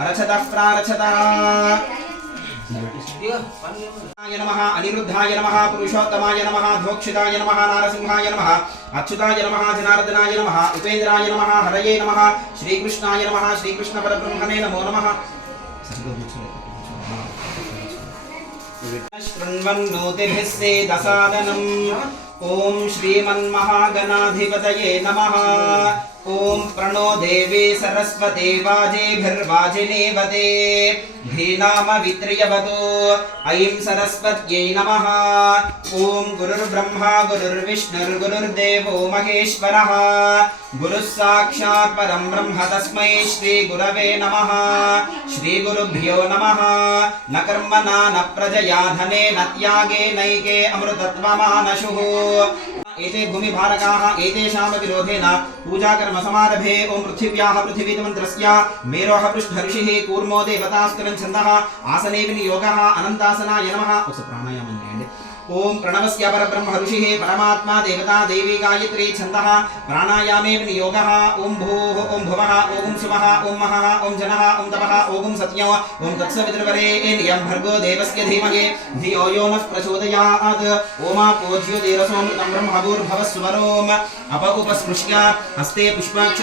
रचतः प्रारचतः नमः अनिरुद्धाय नमः पुरुषोत्तमाय नमः धोक्षिताय नमः नारसिंहाय नमः अच्युताय नमः जनार्दनाय नमः उपेन्द्राय नमः हरये नमः श्रीकृष्णाय नमः श्रीकृष्ण परब्रह्मणे नमो नमः शृण्वन्नोतिभिः सेदसादनम् ओम श्रीमन्महागणाधिपतये नमः। ओम प्रणो देवी सरस्वती वाजेभिर्वाजिनीवते धीनामवित्र्यवतु ऐं सरस्वत्यै नमः। ओम गुरुर्ब्रह्मा गुरुर्विष्णुर्गुरुर्देवो महेश्वरः गुरुः साक्षात् परं ब्रह्म तस्मै श्री गुरवे नमः। श्री गुरुभ्यो नमः। न कर्मणा न प्रजया धनेन त्यागे नैके अमृतत्वमानशुः। एते भूमिभारकाः एतेषां विरोधेन पूजाकर्म समारभे। ओम पृथिव्याः पृथिवीतमन्त्रस्य मेरोः पृष्ठ ऋषिः कूर्मो देवतास्तुरञ्छन्दः आसने विनियोगः अनन्तासनाय नमः। प्राणायामं చేయండి। ओम प्रणवस्य परब्रह्म ऋषिः परमात्मा देवता देवी गायत्री छन्दः प्राणायामे विनियोगः। ओम भूः ओम भुवः ओम सुवः ओम महः ओम जनः ओम तपः ओम सत्यं ओम तत्सवितुर्वरेण्यं भर्गो देवस्य धीमहि धियो यो नः प्रचोदयात्। ओमापो ज्योतिरसोऽमृतं ब्रह्मभूर्भुवः सुवरोम अप उपस्पृश्य हस्ते पुष्पाक्ष